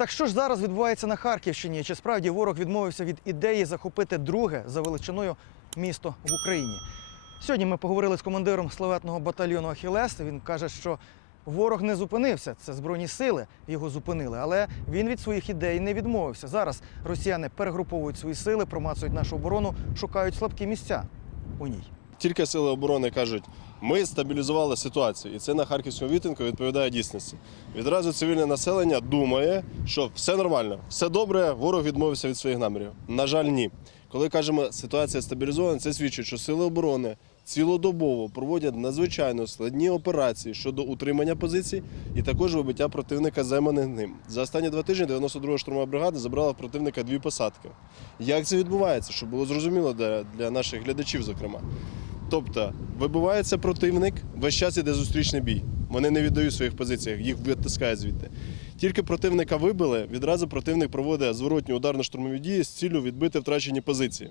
Так що ж зараз відбувається на Харківщині? Чи справді ворог відмовився від ідеї захопити друге за величиною місто в Україні? Сьогодні ми поговорили з командиром славетного батальйону Ахілес. Він каже, що ворог не зупинився. Це збройні сили його зупинили, але він від своїх ідей не відмовився. Зараз росіяни перегруповують свої сили, промацують нашу оборону, шукають слабкі місця у ній. Тільки сили оборони кажуть, ми стабілізували ситуацію, і це на харківському вітинку відповідає дійсності. Відразу цивільне населення думає, що все нормально, все добре, ворог відмовився від своїх намірів. На жаль, ні. Коли кажемо, ситуація стабілізована, це свідчить, що сили оборони цілодобово проводять надзвичайно складні операції щодо утримання позицій і також вибиття противника займаних ним. За останні два тижні 92-га штурмова бригада забрала противника дві посадки. Як це відбувається, щоб було зрозуміло для наших глядачів, зокрема. Тобто вибивається противник, весь час іде зустрічний бій. Вони не віддають своїх позицій, їх витискають звідти. Тільки противника вибили, відразу противник проводить зворотні ударно-штурмові дії з ціллю відбити втрачені позиції.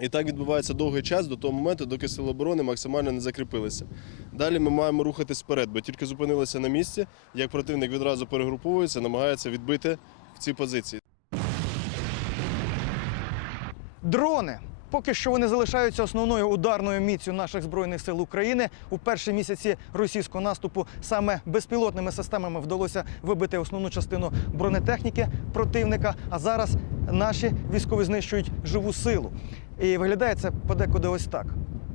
І так відбувається довгий час до того моменту, доки сили оборони максимально не закріпилися. Далі ми маємо рухатись вперед, бо тільки зупинилися на місці, як противник відразу перегруповується, намагається відбити в ці позиції. Дрони. Поки що вони залишаються основною ударною міцю наших збройних сил України. У перші місяці російського наступу саме безпілотними системами вдалося вибити основну частину бронетехніки противника. А зараз наші військові знищують живу силу. І виглядає це подекуди ось так.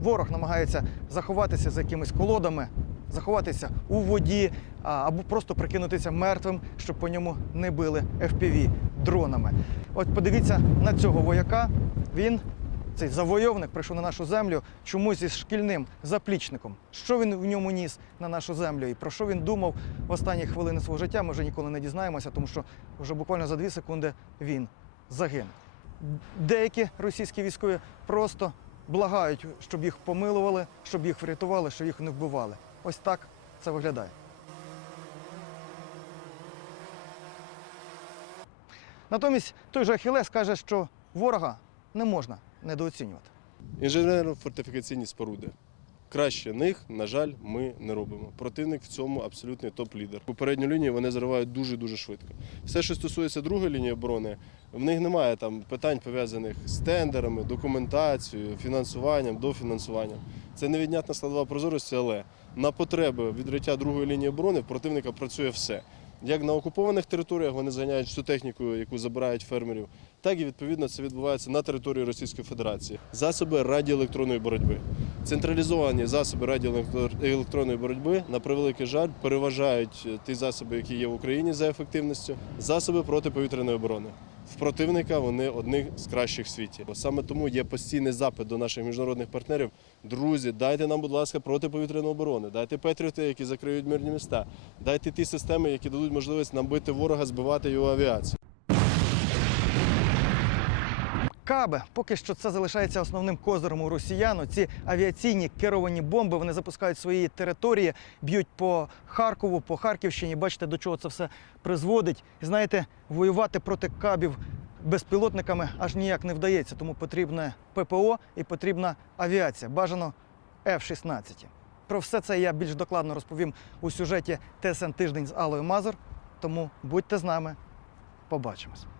Ворог намагається заховатися за якимись колодами, заховатися у воді або просто прикинутися мертвим, щоб по ньому не били FPV дронами. От подивіться на цього вояка. Він цей завойовник прийшов на нашу землю чомусь із шкільним заплічником. Що він в ньому ніс на нашу землю і про що він думав в останні хвилини свого життя, ми вже ніколи не дізнаємося, тому що вже буквально за дві секунди він загине. Деякі російські військові просто благають, щоб їх помилували, щоб їх врятували, щоб їх не вбивали. Ось так це виглядає. Натомість той же Ахілес каже, що ворога не можна недооцінювати. Інженерно-фортифікаційні споруди. Краще них, на жаль, ми не робимо. Противник в цьому абсолютний топ-лідер. Попередню лінію вони заривають дуже-дуже швидко. Все, що стосується другої лінії оборони, в них немає там питань пов'язаних з тендерами, документацією, фінансуванням, дофінансуванням. Це невіднятна складова прозорості, але на потреби відриття другої лінії оборони в противника працює все. Як на окупованих територіях вони заганяють всю техніку, яку забирають фермерів, так і відповідно це відбувається на території Російської Федерації. Засоби радіоелектронної боротьби. Централізовані засоби радіоелектронної боротьби, на превеликий жаль, переважають ті засоби, які є в Україні за ефективністю, засоби протиповітряної оборони. В противника вони одні з кращих в світі. Саме тому є постійний запит до наших міжнародних партнерів. Друзі, дайте нам, будь ласка, протиповітряну оборону, дайте петріоти, які закриють мирні міста, дайте ті системи, які дадуть можливість нам бити ворога, збивати його авіацію. Каби, поки що це залишається основним козиром у росіян. Ці авіаційні керовані бомби вони запускають свої території, б'ють по Харкову, по Харківщині. Бачите, до чого це все призводить. І знаєте, воювати проти кабів безпілотниками аж ніяк не вдається, тому потрібне ППО і потрібна авіація. Бажано F-16. Про все це я більш докладно розповім у сюжеті ТСН Тиждень з Алою Мазур. Тому будьте з нами. Побачимось.